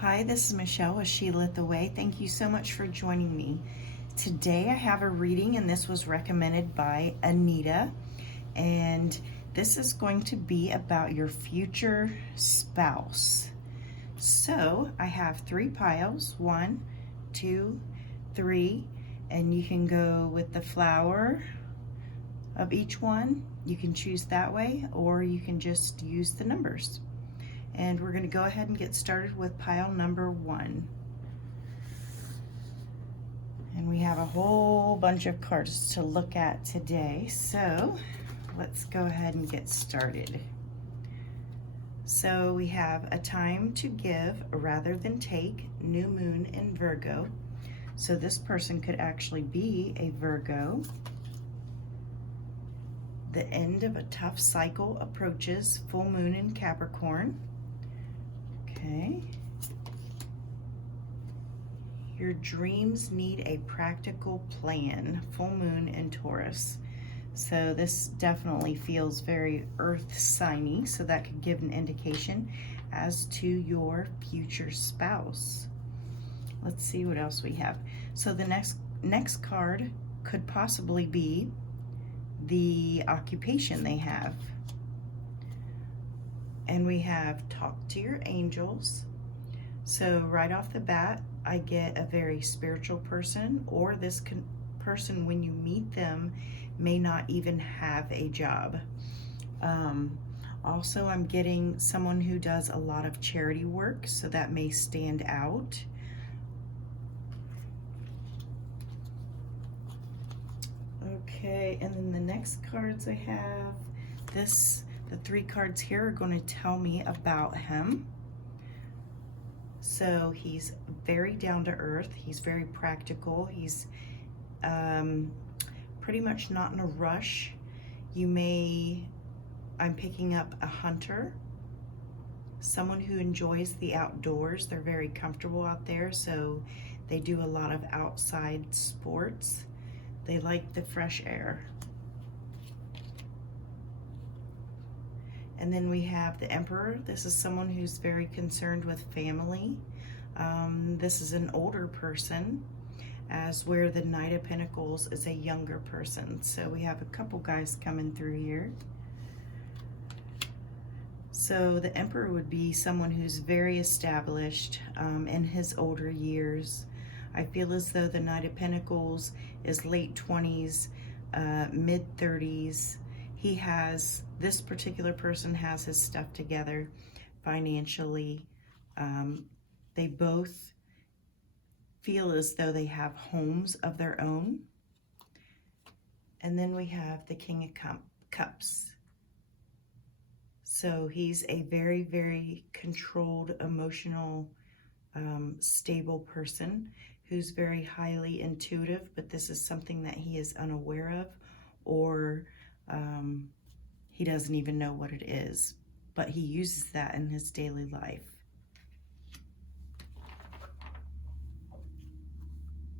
Hi, this is Michelle with She Lit the Way. Thank you so much for joining me. Today I have a reading, and this was recommended by Anita. And this is going to be about your future spouse. So I have 3 piles, 1, 2, 3, and you can go with the flower of each one. You can choose that way, or you can just use the numbers. And we're going to go ahead and get started with pile number 1. And we have a whole bunch of cards to look at today, so let's go ahead and get started. So we have a time to give rather than take, new moon in Virgo. So this person could actually be a Virgo. The end of a tough cycle approaches, full moon in Capricorn. Okay. Your dreams need a practical plan, full moon in Taurus. So this definitely feels very earth signy, so that could give an indication as to your future spouse. Let's see what else we have. So the next card could possibly be the occupation they have. And we have talk to your angels. So right off the bat, I get a very spiritual person, or this person, when you meet them, may not even have a job. Also, I'm getting someone who does a lot of charity work, so that may stand out. Okay, and then the next cards I have, the 3 cards here are going to tell me about him. So he's very down to earth. He's very practical. He's pretty much not in a rush. I'm picking up a hunter, someone who enjoys the outdoors. They're very comfortable out there, so they do a lot of outside sports. They like the fresh air. And then we have the Emperor. This is someone who's very concerned with family. This is an older person, as where the Knight of Pentacles is a younger person. So we have a couple guys coming through here. So the Emperor would be someone who's very established in his older years. I feel as though the Knight of Pentacles is late 20s, mid 30s. This particular person has his stuff together financially. They both feel as though they have homes of their own. And then we have the King of Cups. So he's a very, very controlled, emotional, stable person who's very highly intuitive, but this is something that he is unaware of, or he doesn't even know what it is, but he uses that in his daily life.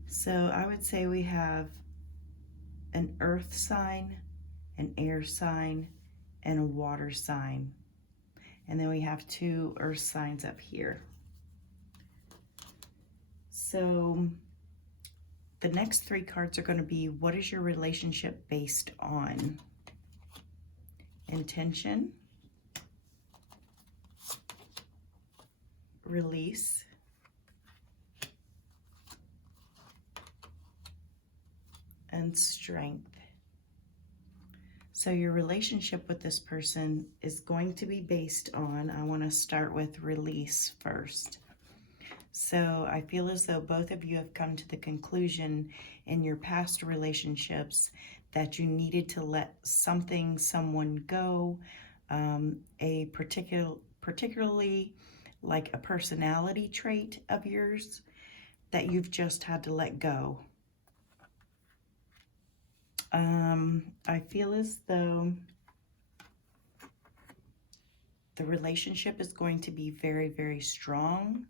So I would say we have an earth sign, an air sign, and a water sign. And then we have 2 earth signs up here. So the next 3 cards are going to be, what is your relationship based on? Intention, release, and strength. So your relationship with this person is going to be based on, I want to start with release first. So I feel as though both of you have come to the conclusion in your past relationships that you needed to let someone go, particularly like a personality trait of yours that you've just had to let go. I feel as though the relationship is going to be very, very strong.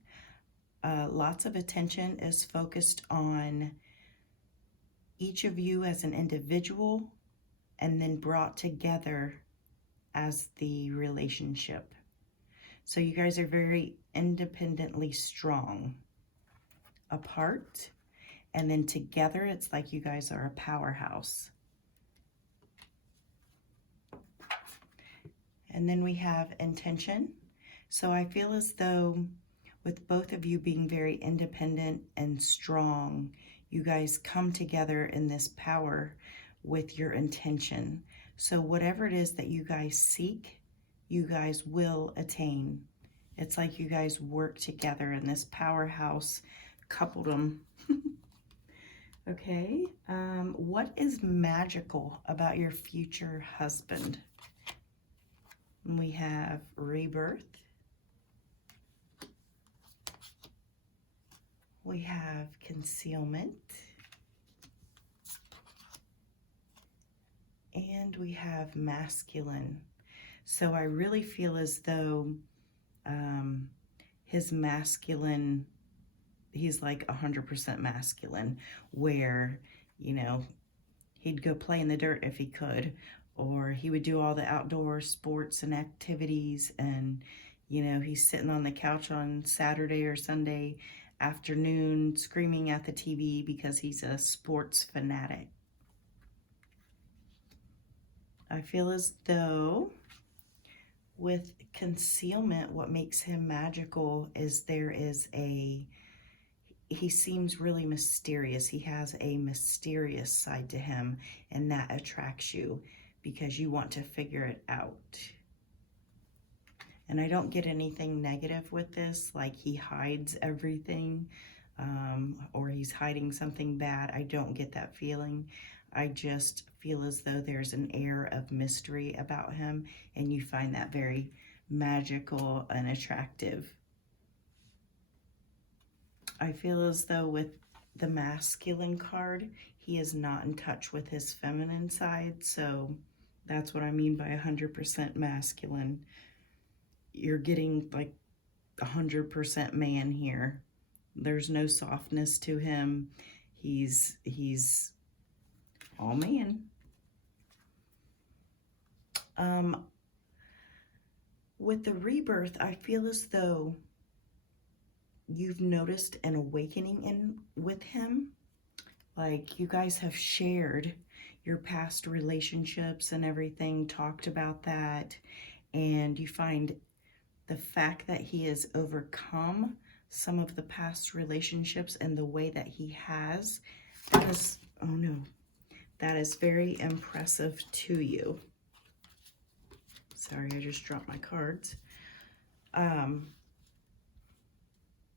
Lots of attention is focused on each of you as an individual and then brought together as the relationship. So you guys are very independently strong. Apart, and then together, it's like you guys are a powerhouse. And then we have intention. So I feel as though with both of you being very independent and strong, you guys come together in this power with your intention. So whatever it is that you guys seek, you guys will attain. It's like you guys work together in this powerhouse coupledom. Okay, what is magical about your future husband? We have rebirth. We have concealment. And we have masculine. So I really feel as though his masculine, he's like 100% masculine, where, you know, he'd go play in the dirt if he could, or he would do all the outdoor sports and activities, and, you know, he's sitting on the couch on Saturday or Sunday afternoon screaming at the TV because he's a sports fanatic. I feel as though with concealment, what makes him magical is he seems really mysterious. He has a mysterious side to him, and that attracts you because you want to figure it out. And I don't get anything negative with this, like he hides everything, or he's hiding something bad. I don't get that feeling. I just feel as though there's an air of mystery about him, and you find that very magical and attractive. I feel as though with the masculine card, he is not in touch with his feminine side, so that's what I mean by 100% masculine. You're getting like 100% man here. There's no softness to him. He's all man. With the rebirth, I feel as though you've noticed an awakening with him. Like you guys have shared your past relationships and everything, talked about that, and you find the fact that he has overcome some of the past relationships and the way that he has, because, oh no, that is very impressive to you. Sorry, I just dropped my cards.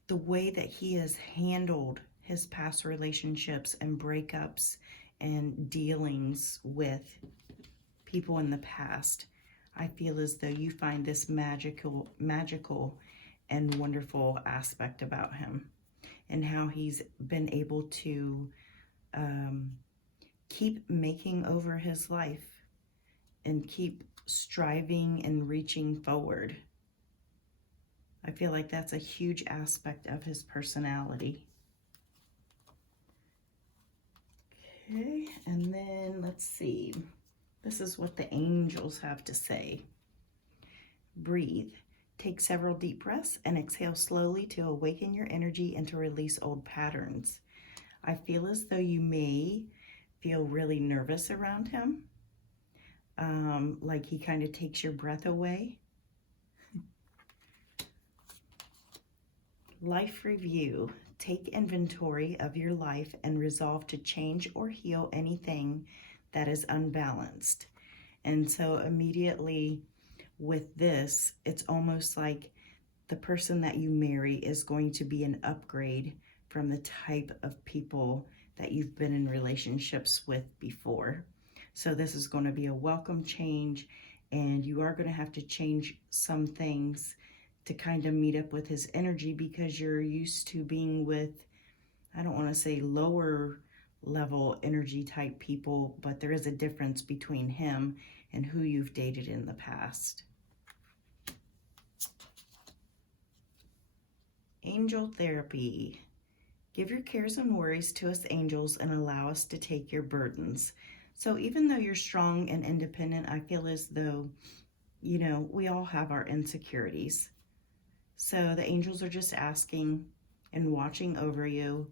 The way that he has handled his past relationships and breakups and dealings with people in the past, I feel as though you find this magical and wonderful aspect about him, and how he's been able to keep making over his life and keep striving and reaching forward. I feel like that's a huge aspect of his personality. Okay, and then let's see. This is what the angels have to say. Breathe. Take several deep breaths and exhale slowly to awaken your energy and to release old patterns. I feel as though you may feel really nervous around him. Like he kind of takes your breath away. Life review. Take inventory of your life and resolve to change or heal anything that is unbalanced. And so immediately with this, it's almost like the person that you marry is going to be an upgrade from the type of people that you've been in relationships with before. So this is going to be a welcome change, and you are going to have to change some things to kind of meet up with his energy, because you're used to being with, I don't want to say lower level energy type people, but there is a difference between him and who you've dated in the past. Angel therapy. Give your cares and worries to us angels and allow us to take your burdens. So even though you're strong and independent, I feel as though, you know, we all have our insecurities. So the angels are just asking and watching over you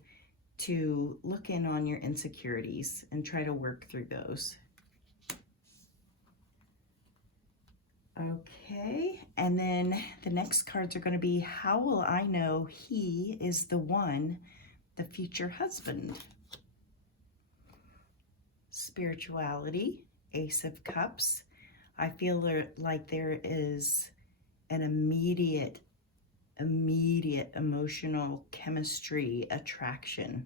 to look in on your insecurities and try to work through those. Okay, and then the next cards are going to be, how will I know he is the one, the future husband? Spirituality, Ace of Cups. I feel like there is an immediate emotional chemistry attraction.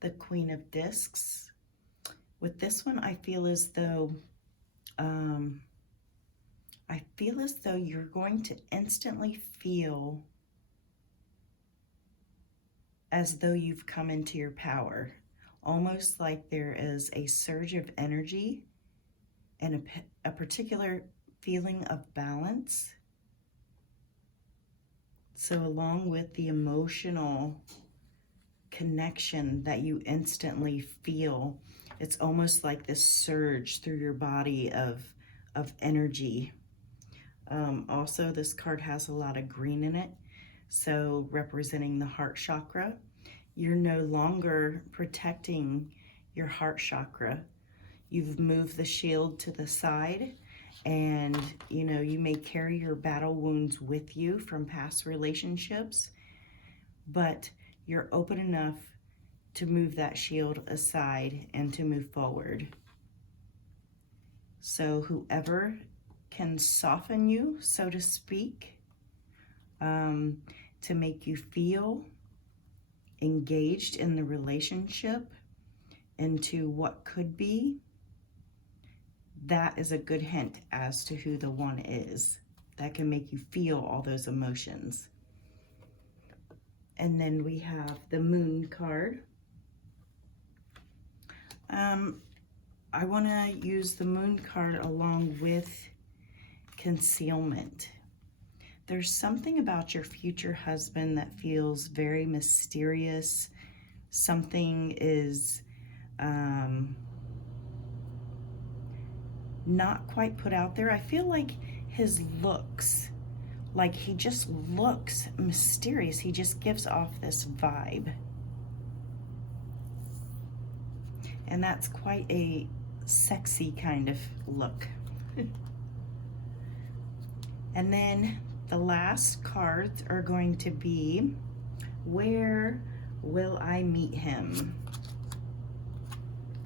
The Queen of Discs. With this one, I feel as though you're going to instantly feel as though you've come into your power, almost like there is a surge of energy and a particular feeling of balance. So along with the emotional connection that you instantly feel, it's almost like this surge through your body of energy. Also, this card has a lot of green in it, so representing the heart chakra. You're no longer protecting your heart chakra. You've moved the shield to the side, and you may carry your battle wounds with you from past relationships, but you're open enough to move that shield aside and to move forward. So whoever can soften you, so to speak, to make you feel engaged in the relationship into what could be, that is a good hint as to who the one is. That can make you feel all those emotions. And then we have the Moon card. I want to use the Moon card along with concealment. There's something about your future husband that feels very mysterious. Something is not quite put out there. I feel like his looks, like he just looks mysterious. He just gives off this vibe. And that's quite a sexy kind of look. And then the last cards are going to be, where will I meet him?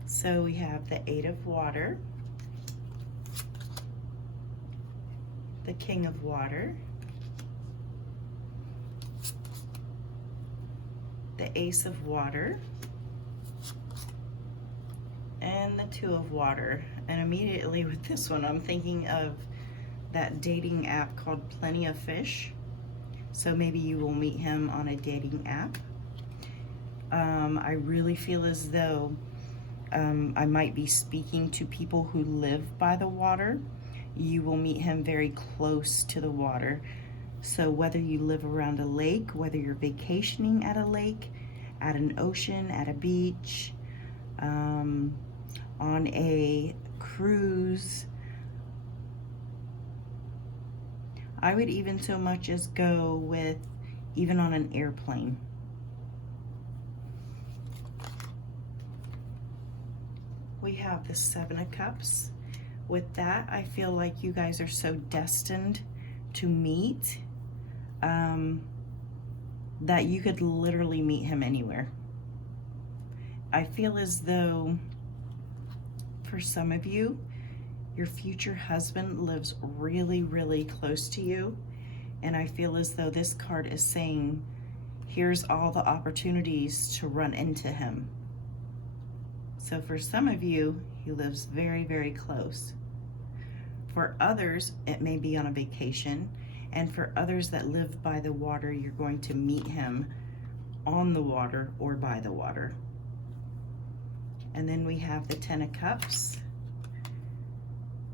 So we have the Eight of Water, the King of Water, the Ace of Water, and the Two of Water. And immediately with this one, I'm thinking of that dating app called Plenty of Fish. So maybe you will meet him on a dating app. I really feel as though I might be speaking to people who live by the water. You will meet him very close to the water. So whether you live around a lake, whether you're vacationing at a lake, at an ocean, at a beach, on a cruise, I would even so much as go with even on an airplane. We have the Seven of Cups. With that, I feel like you guys are so destined to meet that you could literally meet him anywhere. I feel as though for some of you, your future husband lives really, really close to you. And I feel as though this card is saying, here's all the opportunities to run into him. So for some of you, he lives very, very close. For others, it may be on a vacation. And for others that live by the water, you're going to meet him on the water or by the water. And then we have the Ten of Cups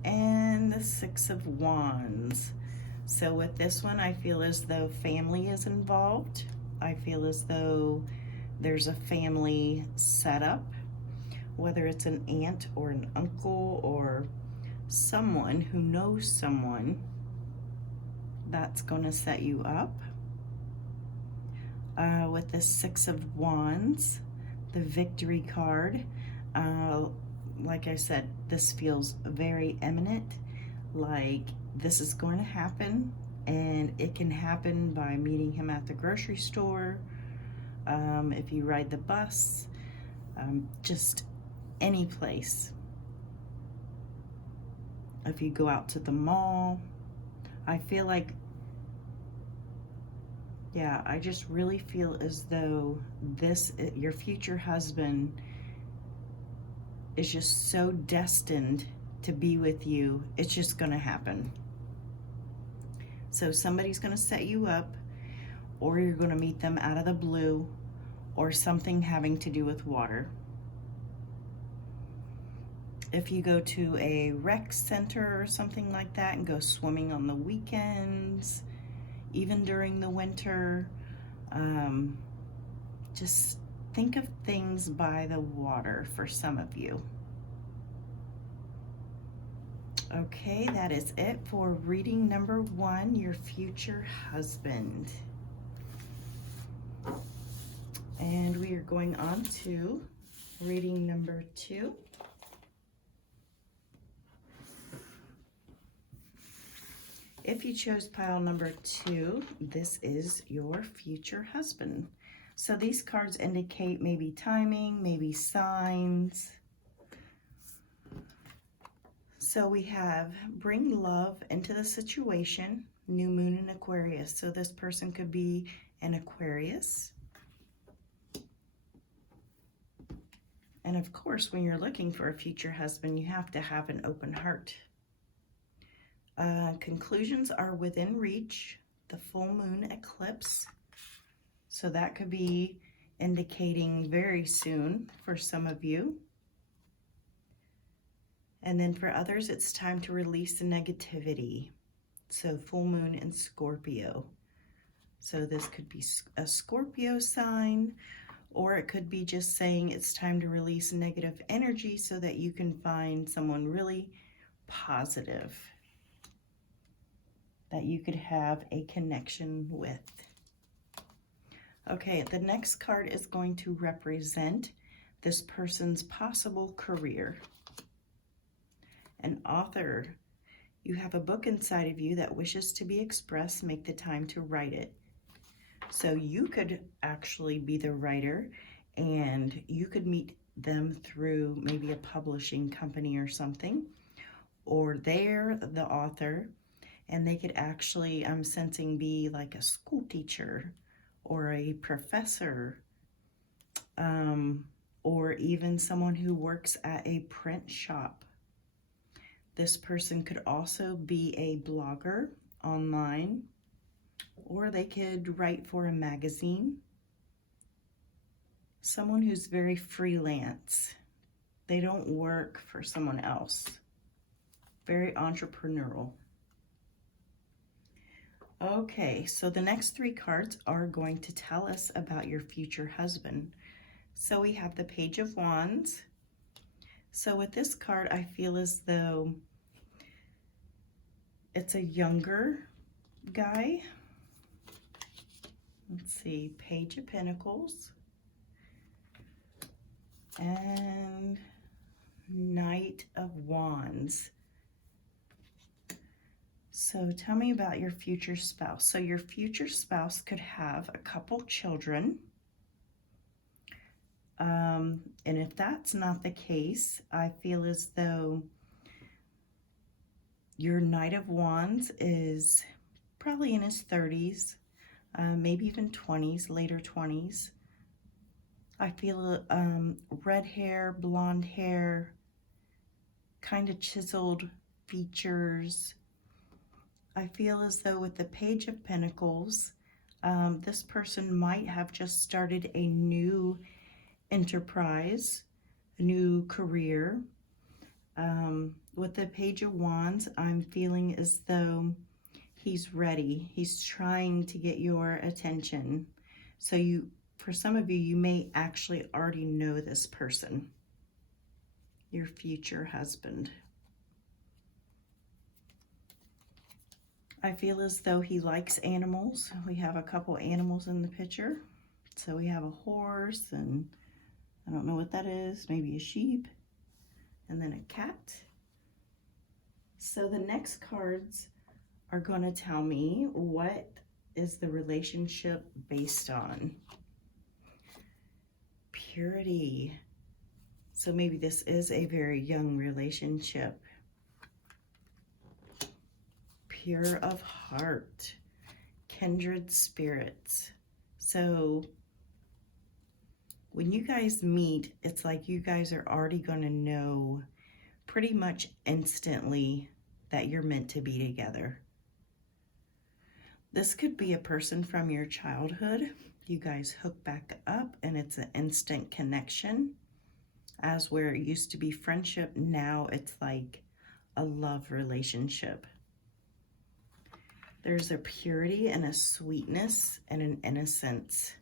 and the Six of Wands. So with this one, I feel as though family is involved. I feel as though there's a family setup, whether it's an aunt or an uncle or someone who knows someone that's going to set you up. With the Six of Wands, the Victory card, like I said, this feels very imminent, like this is going to happen, and it can happen by meeting him at the grocery store, if you ride the bus, just any place. If you go out to the mall, I feel like, yeah, I just really feel as though your future husband is just so destined to be with you. It's just going to happen. So somebody's going to set you up, or you're going to meet them out of the blue, or something having to do with water. If you go to a rec center or something like that and go swimming on the weekends, even during the winter, just think of things by the water for some of you. Okay, that is it for reading number 1, your future husband. And we are going on to reading number 2. If you chose pile number 2, this is your future husband. So these cards indicate maybe timing, maybe signs. So we have bring love into the situation, new moon in Aquarius. So this person could be an Aquarius. And of course, when you're looking for a future husband, you have to have an open heart. Conclusions are within reach, the full moon eclipse. So that could be indicating very soon for some of you. And then for others, it's time to release the negativity. So full moon in Scorpio. So this could be a Scorpio sign, or it could be just saying it's time to release negative energy so that you can find someone really positive that you could have a connection with. Okay, the next card is going to represent this person's possible career. An author. You have a book inside of you that wishes to be expressed. Make the time to write it. So you could actually be the writer, and you could meet them through maybe a publishing company or something, or they're the author, and they could actually, I'm sensing, be like a school teacher or a professor, or even someone who works at a print shop. This person could also be a blogger online, or they could write for a magazine. Someone who's very freelance. They don't work for someone else. Very entrepreneurial. Okay, so the next 3 cards are going to tell us about your future husband. So we have the Page of Wands. So with this card, I feel as though it's a younger guy. Let's see, Page of Pentacles and Knight of Wands. So tell me about your future spouse. So your future spouse could have a couple children. And if that's not the case, I feel as though your Knight of Wands is probably in his 30s, maybe even 20s, later 20s. I feel red hair, blonde hair, kind of chiseled features. I feel as though with the Page of Pentacles, this person might have just started a new enterprise, a new career. With the Page of Wands, I'm feeling as though he's ready. He's trying to get your attention. So for some of you, you may actually already know this person, your future husband. I feel as though he likes animals. We have a couple animals in the picture. So we have a horse, and I don't know what that is, maybe a sheep, and then a cat. So the next cards are going to tell me what is the relationship based on. Purity. So maybe this is a very young relationship. Pure of heart. Kindred spirits. So when you guys meet, it's like you guys are already going to know pretty much instantly that you're meant to be together. This could be a person from your childhood. You guys hook back up and it's an instant connection. As where it used to be friendship, now it's like a love relationship. There's a purity and a sweetness and an innocence.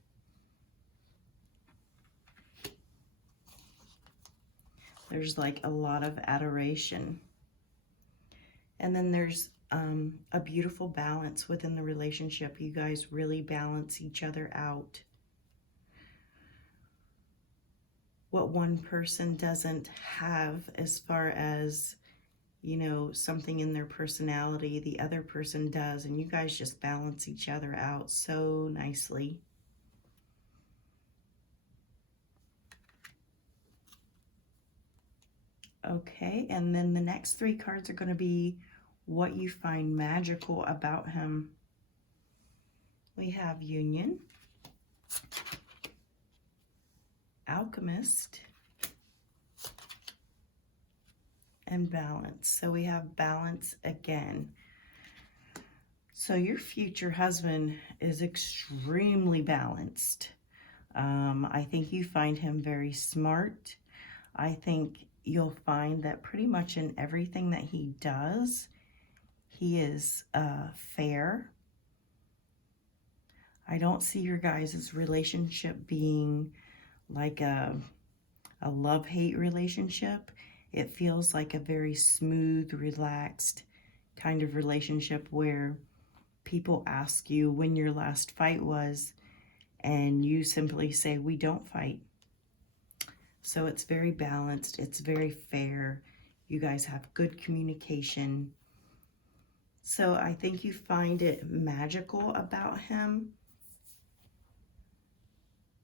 There's like a lot of adoration. And then there's a beautiful balance within the relationship. You guys really balance each other out. What one person doesn't have as far as, you know, something in their personality, the other person does, and you guys just balance each other out so nicely. Okay, and then the next three cards are going to be what you find magical about him. We have Union, Alchemist, and Balance. So we have Balance again. So your future husband is extremely balanced. I think you find him very smart. I think you'll find that pretty much in everything that he does, he is fair. I don't see your guys' relationship being like a love-hate relationship. It feels like a very smooth, relaxed kind of relationship where people ask you when your last fight was, and you simply say, we don't fight. So it's very balanced. It's very fair. You guys have good communication. So I think you find it magical about him,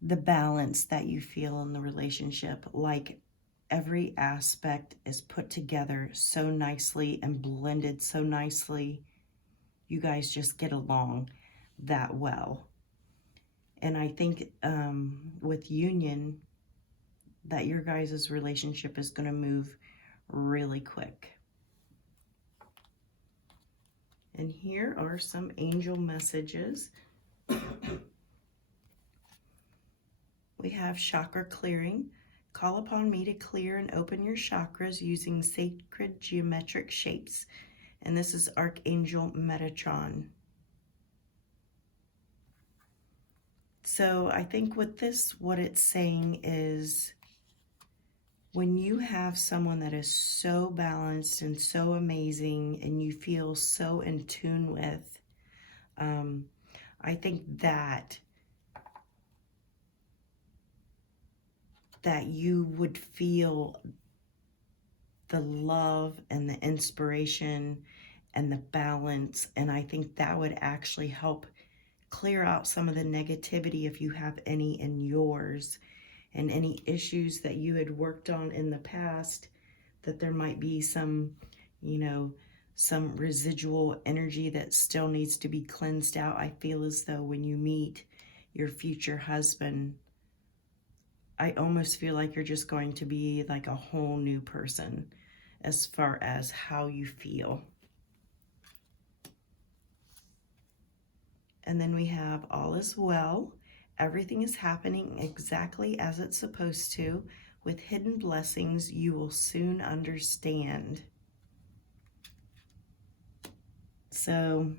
the balance that you feel in the relationship, like every aspect is put together so nicely and blended so nicely. You guys just get along that well. And I think with Union, that your guys' relationship is going to move really quick. And here are some angel messages. We have chakra clearing. Call upon me to clear and open your chakras using sacred geometric shapes. And this is Archangel Metatron. So I think with this, what it's saying is when you have someone that is so balanced and so amazing and you feel so in tune with, I think that you would feel the love and the inspiration and the balance. And I think that would actually help clear out some of the negativity if you have any in yours, and any issues that you had worked on in the past, that there might be some, you know, some residual energy that still needs to be cleansed out. I feel as though when you meet your future husband, I almost feel like you're just going to be like a whole new person as far as how you feel. And then we have all is well. Everything is happening exactly as it's supposed to. With hidden blessings, you will soon understand. So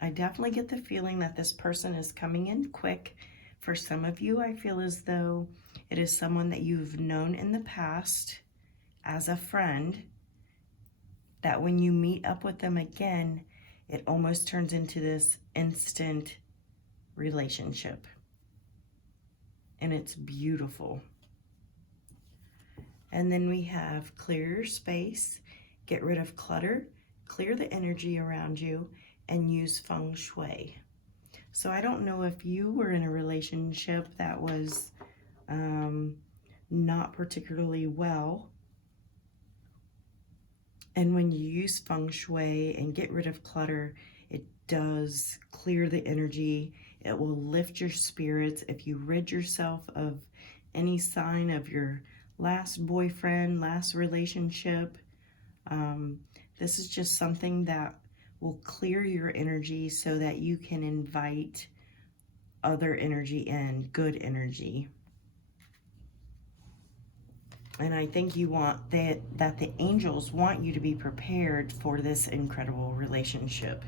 I definitely get the feeling that this person is coming in quick. For some of you, I feel as though it is someone that you've known in the past as a friend, that when you meet up with them again, it almost turns into this instant relationship. And it's beautiful. And then we have clear your space, get rid of clutter, clear the energy around you, and use feng shui. So I don't know if you were in a relationship that was not particularly well. And when you use feng shui and get rid of clutter, it does clear the energy. It will lift your spirits. If you rid yourself of any sign of your last boyfriend, last relationship, this is just something that will clear your energy so that you can invite other energy in, good energy. And I think you want that the angels want you to be prepared for this incredible relationship.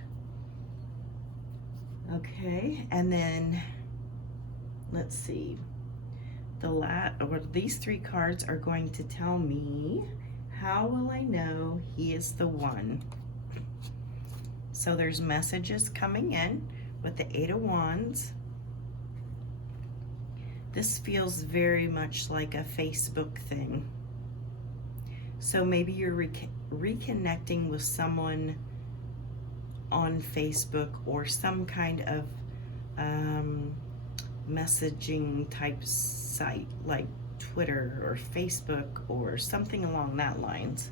Okay, and then let's see. These 3 cards are going to tell me, how will I know he is the one? So there's messages coming in with the 8 of Wands. This feels very much like a Facebook thing. So maybe you're reconnecting with someone on Facebook or some kind of messaging type site like Twitter or Facebook or something along that lines.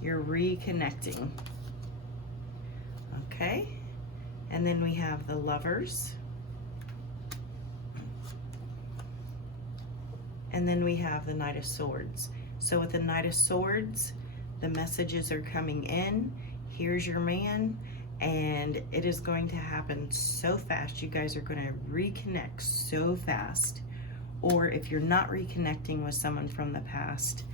You're reconnecting. Okay, and then we have the Lovers. And then we have the Knight of Swords. So with the Knight of Swords, the messages are coming in. Here's your man, and it is going to happen so fast. You guys are going to reconnect so fast. Or if you're not reconnecting with someone from the past,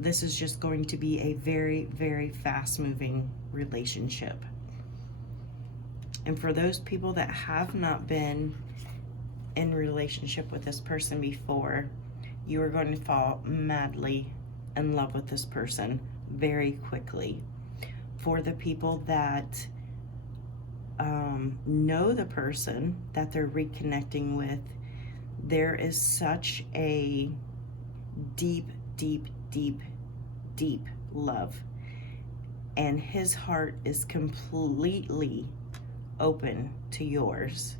this is just going to be a very, very fast-moving relationship. And for those people that have not been in relationship with this person before, you are going to fall madly in love with this person very quickly. For the people that know the person that they're reconnecting with, there is such a deep, deep, deep, deep love, and his heart is completely open to yours.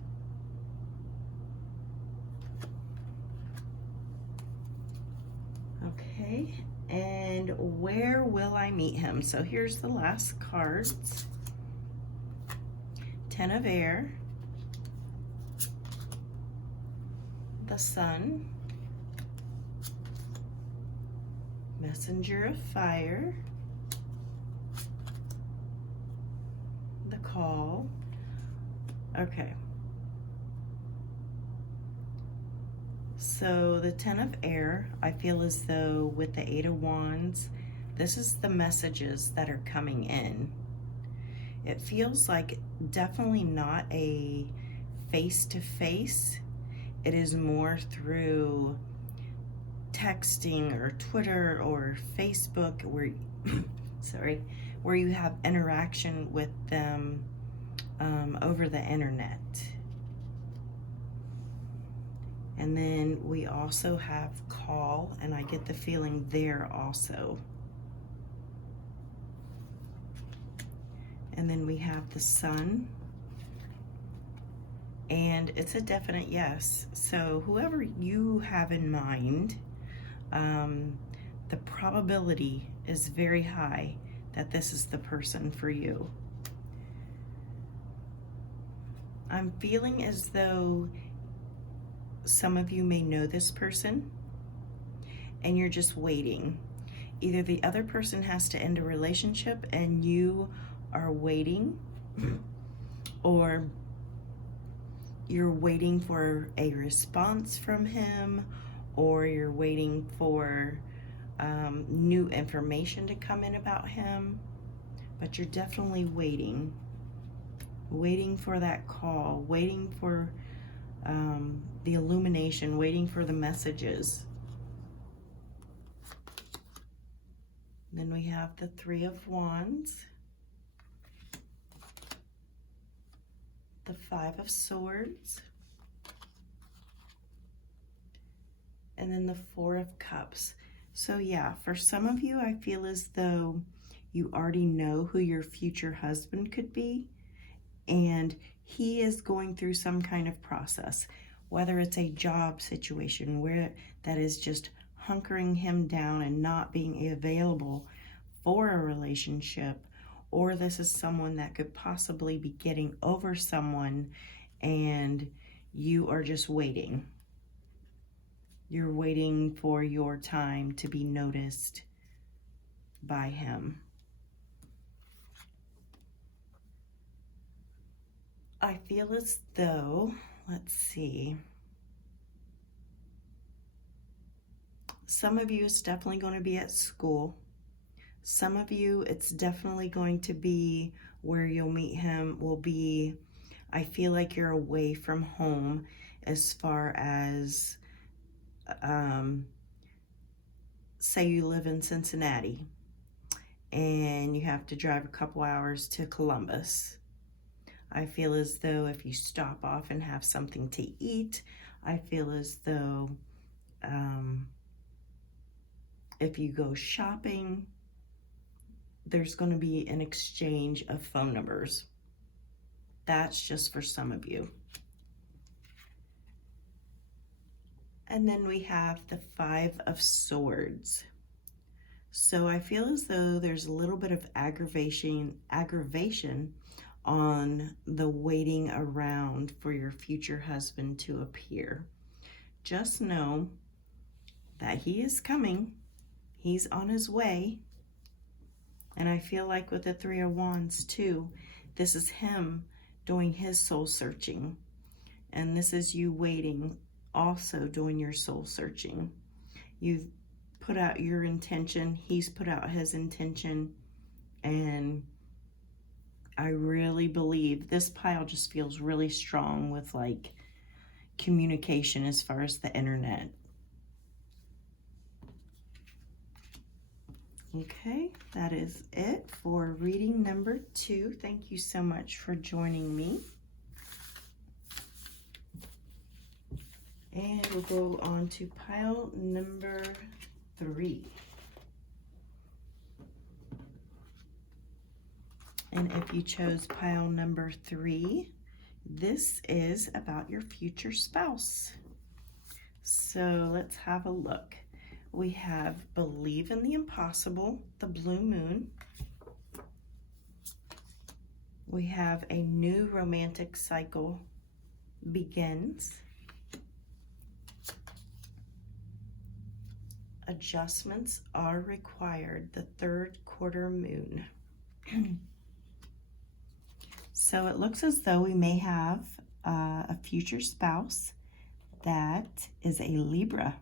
Okay, and where will I meet him? So here's the last cards. 10 of Air, the Sun, Messenger of Fire, the Call. Okay. So the 10 of Air, I feel as though with the 8 of Wands, this is the messages that are coming in. It feels like definitely not a face-to-face. It is more through texting or Twitter or Facebook where, where you have interaction with them over the internet. And then we also have Call, and I get the feeling there also. And then we have the Sun, and it's a definite yes. So whoever you have in mind, the probability is very high that this is the person for you. I'm feeling as though some of you may know this person and you're just waiting. Either the other person has to end a relationship and you are waiting, or you're waiting for a response from him, or you're waiting for new information to come in about him. But you're definitely waiting for that call, waiting for the illumination, waiting for the messages. Then we have the Three of Wands, the Five of Swords, and then the Four of Cups. So yeah, for some of you, I feel as though you already know who your future husband could be, and he is going through some kind of process, whether it's a job situation where that is just hunkering him down and not being available for a relationship, or this is someone that could possibly be getting over someone and you are just waiting. You're waiting for your time to be noticed by him. I feel as though, let's see, some of you, it's definitely going to be at school. Some of you, it's definitely going to be where you'll meet him will be, I feel like you're away from home, as far as, say you live in Cincinnati and you have to drive a couple hours to Columbus. I feel as though if you stop off and have something to eat, I feel as though if you go shopping, there's going to be an exchange of phone numbers. That's just for some of you. And then we have the Five of Swords. So I feel as though there's a little bit of aggravation on the waiting around for your future husband to appear. Just know that he is coming. He's on his way. And I feel like with the Three of Wands too, this is him doing his soul searching. And this is you waiting, also doing your soul searching. You've put out your intention, he's put out his intention, and I really believe this pile just feels really strong with like communication as far as the internet. Okay, that is it for reading number 2. Thank you so much for joining me. And we'll go on to pile number 3. And if you chose pile number 3, this is about your future spouse. So let's have a look. We have Believe in the Impossible, the Blue Moon. We have A New Romantic Cycle Begins. Adjustments Are Required, the Third Quarter Moon. So it looks as though we may have a future spouse that is a Libra.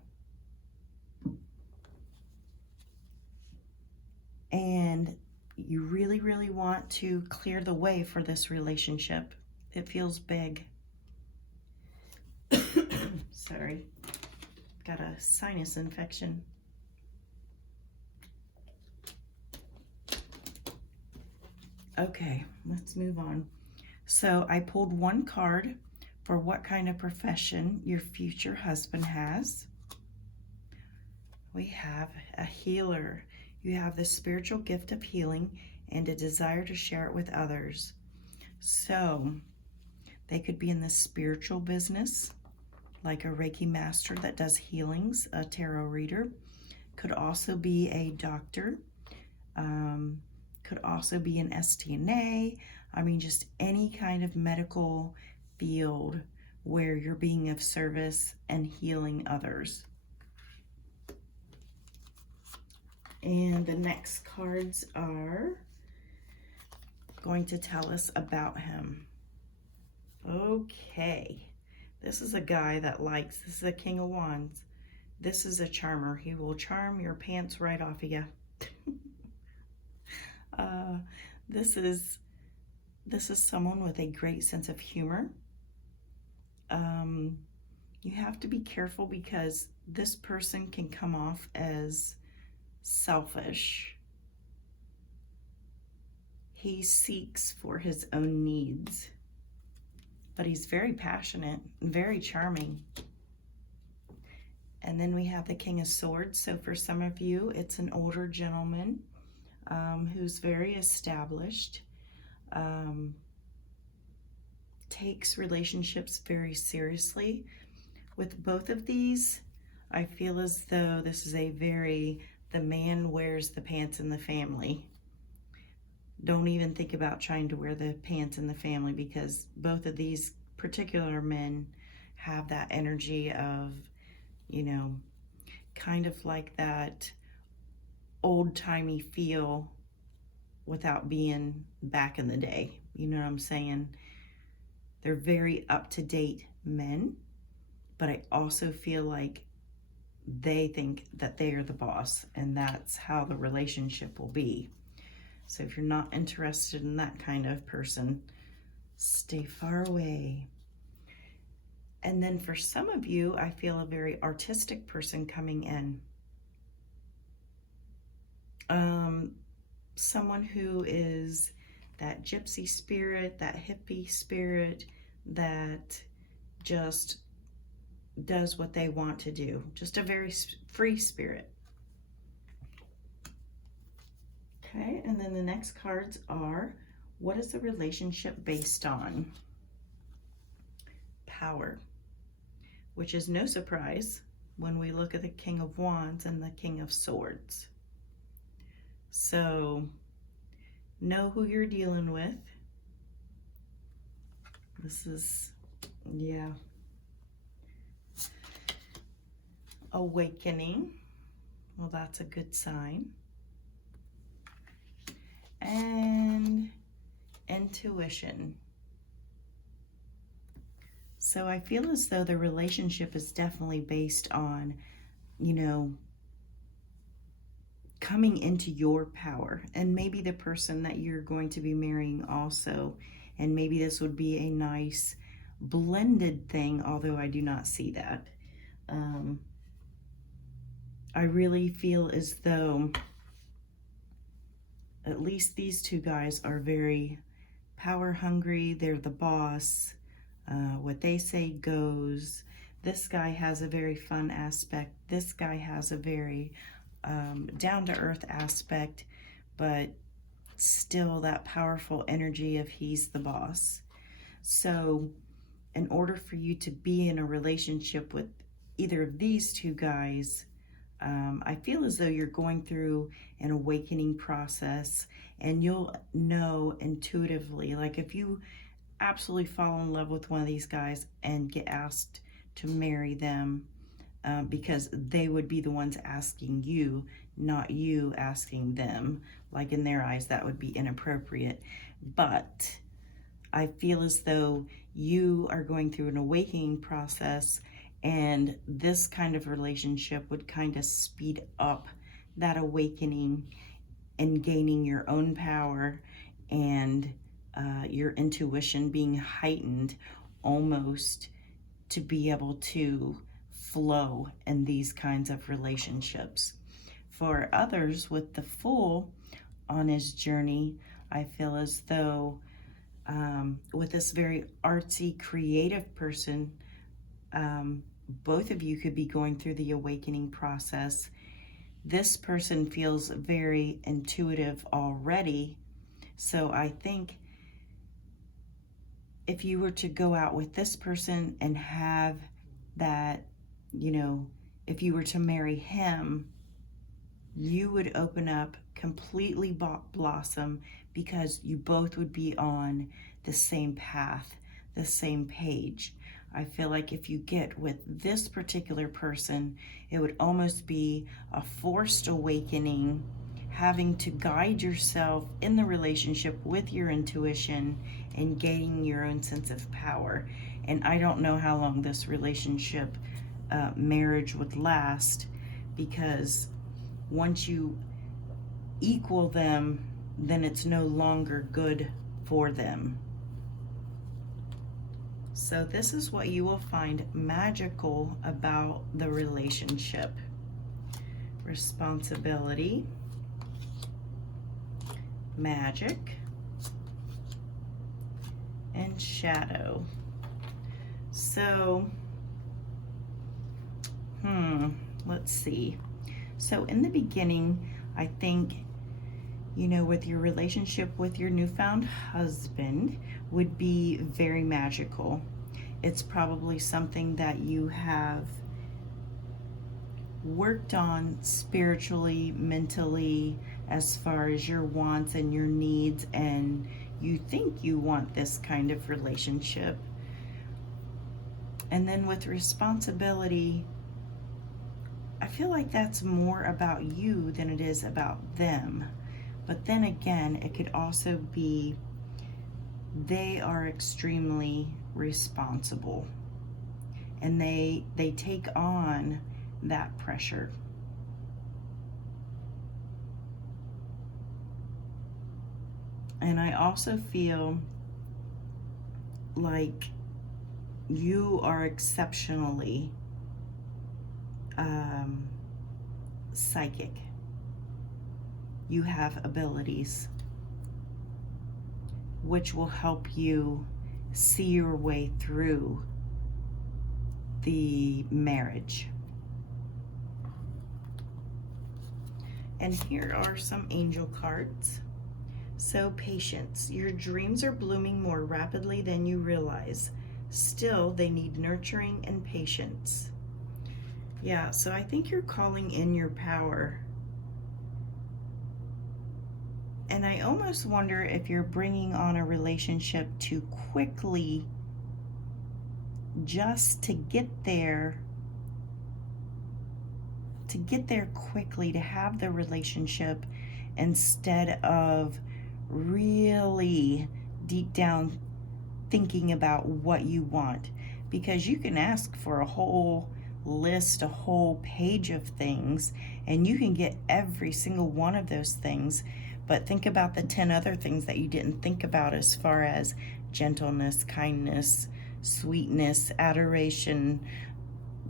And you really, really want to clear the way for this relationship. It feels big. Sorry, got a sinus infection. Okay, let's move on. So I pulled one card for what kind of profession your future husband has. We have a healer. You have the spiritual gift of healing and a desire to share it with others. So they could be in the spiritual business, like a Reiki master that does healings, a tarot reader. Could also be a doctor. Could also be an STNA. I mean, just any kind of medical field where you're being of service and healing others. And the next cards are going to tell us about him. Okay, this is a guy that this is a King of Wands. This is a charmer. He will charm your pants right off of you. This is someone with a great sense of humor. You have to be careful because this person can come off as selfish. He seeks for his own needs, but he's very passionate and very charming. And then we have the King of Swords. So for some of you, it's an older gentleman who's very established, takes relationships very seriously. With both of these, I feel as though this is the man wears the pants in the family. Don't even think about trying to wear the pants in the family, because both of these particular men have that energy of, you know, kind of like that old-timey feel without being back in the day. You know what I'm saying? They're very up-to-date men, but I also feel like they think that they are the boss, and that's how the relationship will be. So if you're not interested in that kind of person, stay far away. And then for some of you, I feel a very artistic person coming in. Someone who is that gypsy spirit, that hippie spirit, that just does what they want to do. Just a very free spirit. Okay, and then the next cards are, what is the relationship based on? Power, which is no surprise when we look at the King of Wands and the King of Swords. So know who you're dealing with. This is, yeah. Awakening. Well, that's a good sign. And intuition. So I feel as though the relationship is definitely based on, you know, coming into your power, and maybe the person that you're going to be marrying also. And maybe this would be a nice blended thing, although I do not see that. I really feel as though at least these two guys are very power hungry. They're the boss. What they say goes. This guy has a very fun aspect. This guy has a very down-to-earth aspect, but still that powerful energy of he's the boss. So in order for you to be in a relationship with either of these two guys, I feel as though you're going through an awakening process, and you'll know intuitively, like if you absolutely fall in love with one of these guys and get asked to marry them, because they would be the ones asking you, not you asking them. Like in their eyes, that would be inappropriate. But I feel as though you are going through an awakening process, and this kind of relationship would kind of speed up that awakening and gaining your own power and your intuition being heightened, almost to be able to flow in these kinds of relationships. For others, with the Fool on his journey, I feel as though with this very artsy, creative person, both of you could be going through the awakening process. This person feels very intuitive already. So I think if you were to go out with this person and have that, you know, if you were to marry him, you would open up, completely blossom, because you both would be on the same path, the same page. I feel like if you get with this particular person, it would almost be a forced awakening, having to guide yourself in the relationship with your intuition and gaining your own sense of power. And I don't know how long this relationship, marriage would last, because once you equal them, then it's no longer good for them. So this is what you will find magical about the relationship. Responsibility, magic, and shadow. So, let's see. So in the beginning, I think, with your relationship with your newfound husband would be very magical. It's probably something that you have worked on spiritually, mentally, as far as your wants and your needs, and you think you want this kind of relationship. And then with responsibility, I feel like that's more about you than it is about them. But then again, it could also be they are extremely responsible and they take on that pressure. And I also feel like you are exceptionally psychic. You have abilities which will help you see your way through the marriage. And here are some angel cards. So, patience. Your dreams are blooming more rapidly than you realize. Still, they need nurturing and patience. Yeah, so I think you're calling in your power. And I almost wonder if you're bringing on a relationship too quickly just to get there quickly, to have the relationship, instead of really deep down thinking about what you want. Because you can ask for a whole list, a whole page of things, and you can get every single one of those things. But think about the 10 other things that you didn't think about, as far as gentleness, kindness, sweetness, adoration,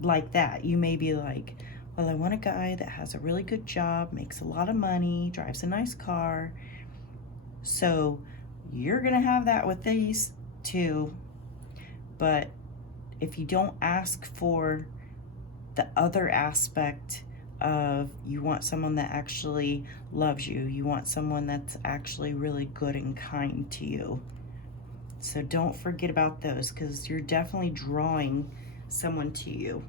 like that. You may be like, well, I want a guy that has a really good job, makes a lot of money, drives a nice car. So you're going to have that with these two. But if you don't ask for the other aspect of, you want someone that actually loves you, you want someone that's actually really good and kind to you. So don't forget about those, because you're definitely drawing someone to you.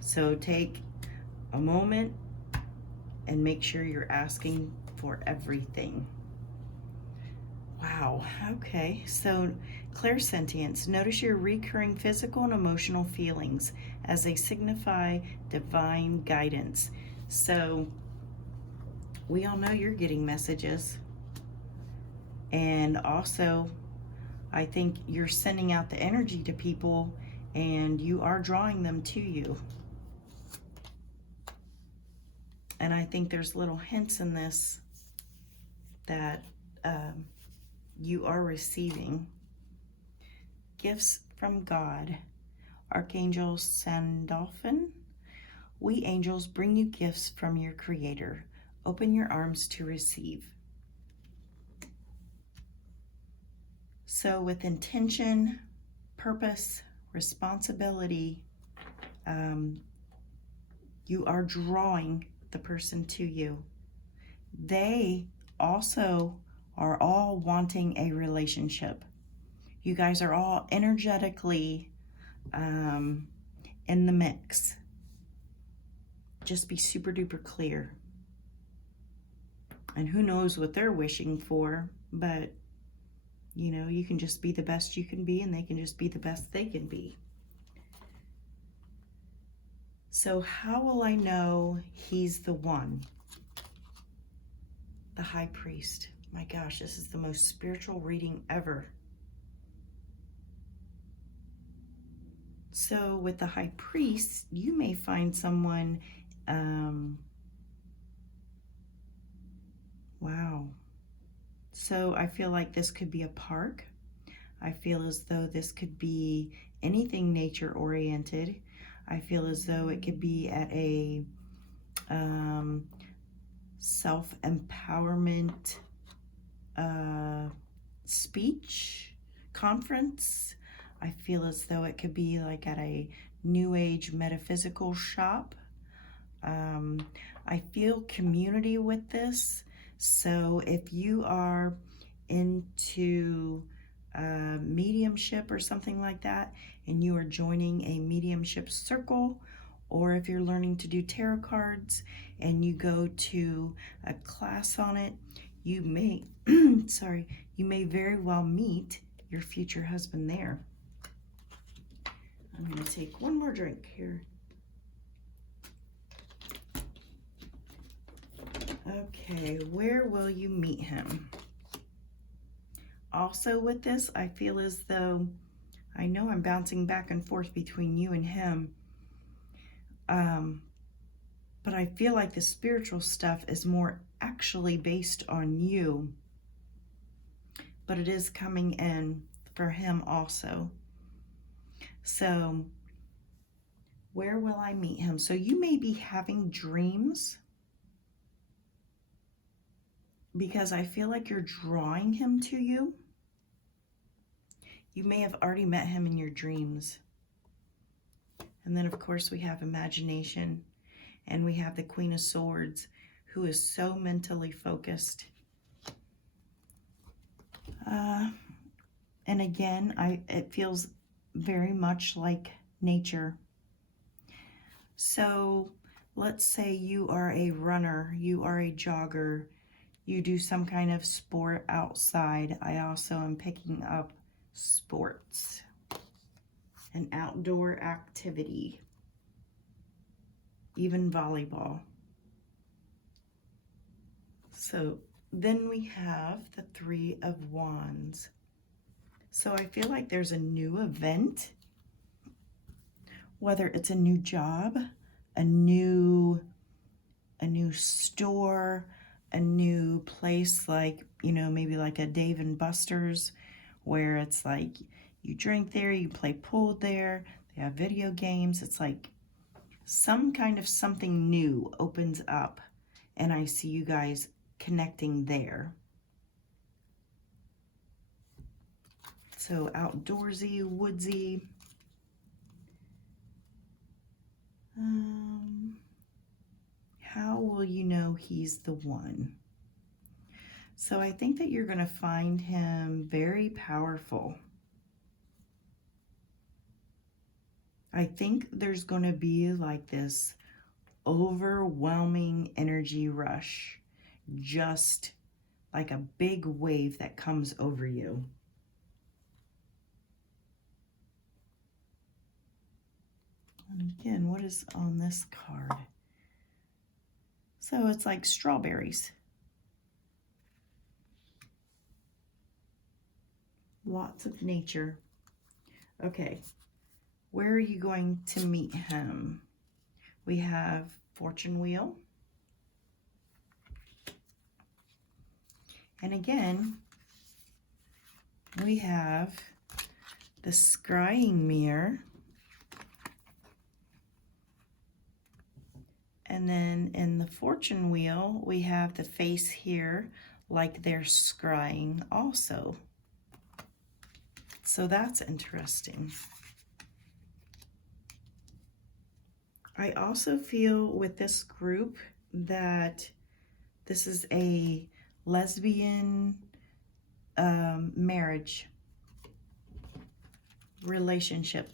So take a moment and make sure you're asking for everything. Wow, okay. So clairsentience. Notice your recurring physical and emotional feelings as they signify divine guidance. So we all know you're getting messages. And also, I think you're sending out the energy to people and you are drawing them to you. And I think there's little hints in this that you are receiving gifts from God. Archangel Sandalphon. We angels bring you gifts from your Creator. Open your arms to receive. So with intention, purpose, responsibility, you are drawing the person to you. They also are all wanting a relationship. You guys are all energetically in the mix. Just be super duper clear. And who knows what they're wishing for, but you can just be the best you can be, and they can just be the best they can be. So how will I know he's the one? The High Priest. My gosh, this is the most spiritual reading ever. So with the High Priest, you may find someone, wow. So I feel like this could be a park. I feel as though this could be anything nature oriented. I feel as though it could be at a self-empowerment speech, conference. I feel as though it could be like at a New Age metaphysical shop. I feel community with this. So if you are into mediumship or something like that, and you are joining a mediumship circle, or if you're learning to do tarot cards and you go to a class on it, you may, sorry, you may very well meet your future husband there. I'm going to take one more drink here. Okay, where will you meet him? Also with this, I feel as though, I know I'm bouncing back and forth between you and him, but I feel like the spiritual stuff is more actually based on you, but it is coming in for him also. So where will I meet him? So you may be having dreams, because I feel like you're drawing him to you. You may have already met him in your dreams. And then, of course, we have imagination, and we have the Queen of Swords, who is so mentally focused. And again, it feels very much like nature. So let's say you are a runner, you are a jogger, you do some kind of sport outside. I also am picking up sports, an outdoor activity, even volleyball. So then we have the Three of Wands. So I feel like there's a new event, whether it's a new job, a new store, a new place, like, you know, maybe like a Dave and Buster's, where it's like you drink there, you play pool there, they have video games. It's like some kind of something new opens up, and I see you guys connecting there. So outdoorsy, woodsy. How will you know he's the one? So I think that you're going to find him very powerful. I think there's going to be like this overwhelming energy rush, just like a big wave that comes over you. And again, what is on this card? So it's like strawberries. Lots of nature. Okay, where are you going to meet him? We have Fortune Wheel. And again, we have the Scrying Mirror. And then in the Fortune Wheel, we have the face here, like they're scrying also. So that's interesting. I also feel with this group that this is a lesbian marriage relationship.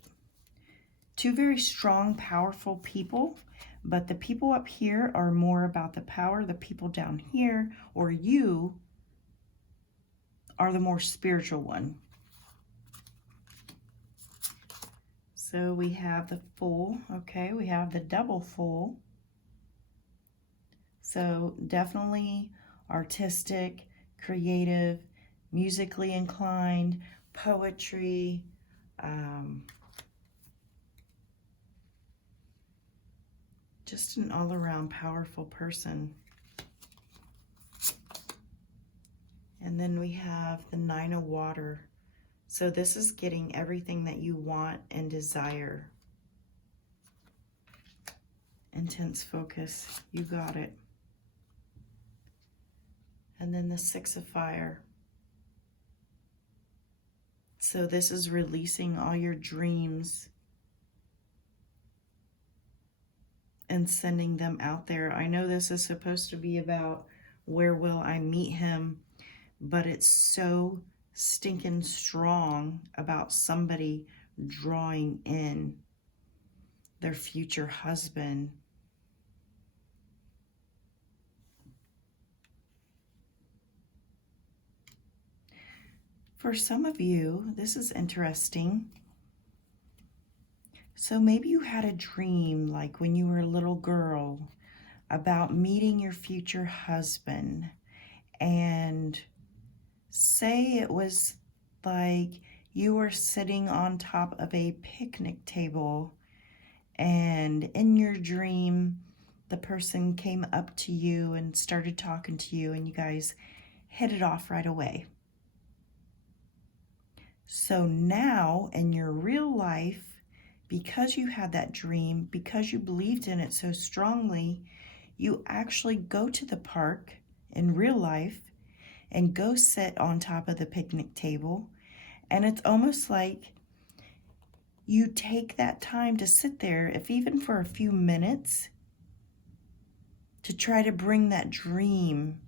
Two very strong, powerful people. But the people up here are more about the power. The people down here, or you, are the more spiritual one. So we have the Fool. Okay, we have the Double Fool. So definitely artistic, creative, musically inclined, poetry, just an all-around powerful person. And then we have the Nine of Water. So this is getting everything that you want and desire. Intense focus. You got it. And then the Six of Fire. So this is releasing all your dreams and sending them out there. I know this is supposed to be about where will I meet him, but it's so stinking strong about somebody drawing in their future husband. For some of you, this is interesting. So maybe you had a dream, like when you were a little girl, about meeting your future husband, and say it was like you were sitting on top of a picnic table, and in your dream the person came up to you and started talking to you, and you guys hit it off right away. So now in your real life, because you had that dream, because you believed in it so strongly, you actually go to the park in real life and go sit on top of the picnic table. And it's almost like you take that time to sit there, if even for a few minutes, to try to bring that dream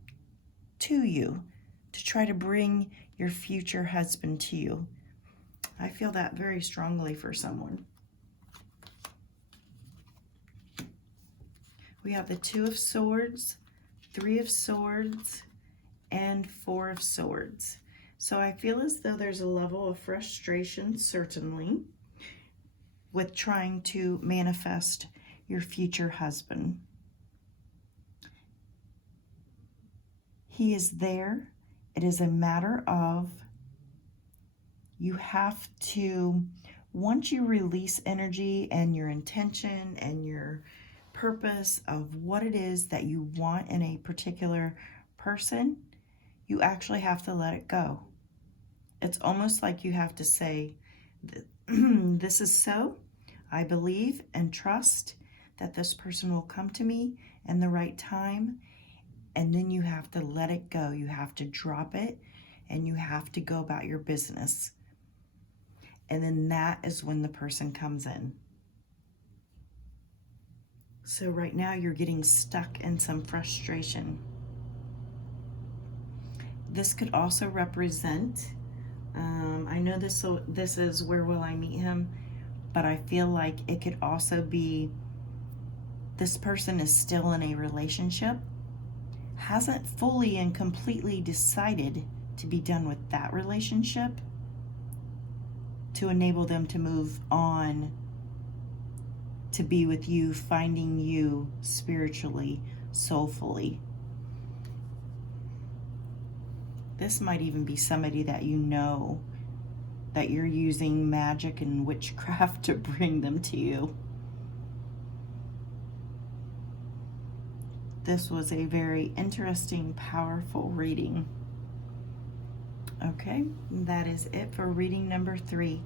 to you, to try to bring your future husband to you. I feel that very strongly for someone. We have the Two of Swords, Three of Swords, and Four of Swords. So I feel as though there's a level of frustration, certainly, with trying to manifest your future husband. He is there. It is a matter of you have to, once you release energy and your intention and your purpose of what it is that you want in a particular person, you actually have to let it go. It's almost like you have to say, this is so. I believe and trust that this person will come to me in the right time. And then you have to let it go. You have to drop it and you have to go about your business. And then that is when the person comes in. So right now you're getting stuck in some frustration. This could also represent, I know this is where will I meet him, but I feel like it could also be this person is still in a relationship, hasn't fully and completely decided to be done with that relationship to enable them to move on to be with you, finding you spiritually, soulfully. This might even be somebody that you know that you're using magic and witchcraft to bring them to you. This was a very interesting, powerful reading. Okay, that is it for reading number 3.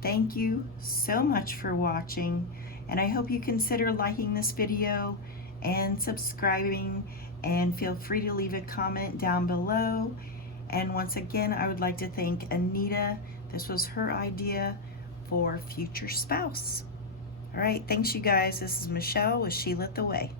Thank you so much for watching, and I hope you consider liking this video and subscribing, and feel free to leave a comment down below. And once again, I would like to thank Anita. This was her idea for future spouse. All right, thanks you guys. This is Michelle with She Lit the Way.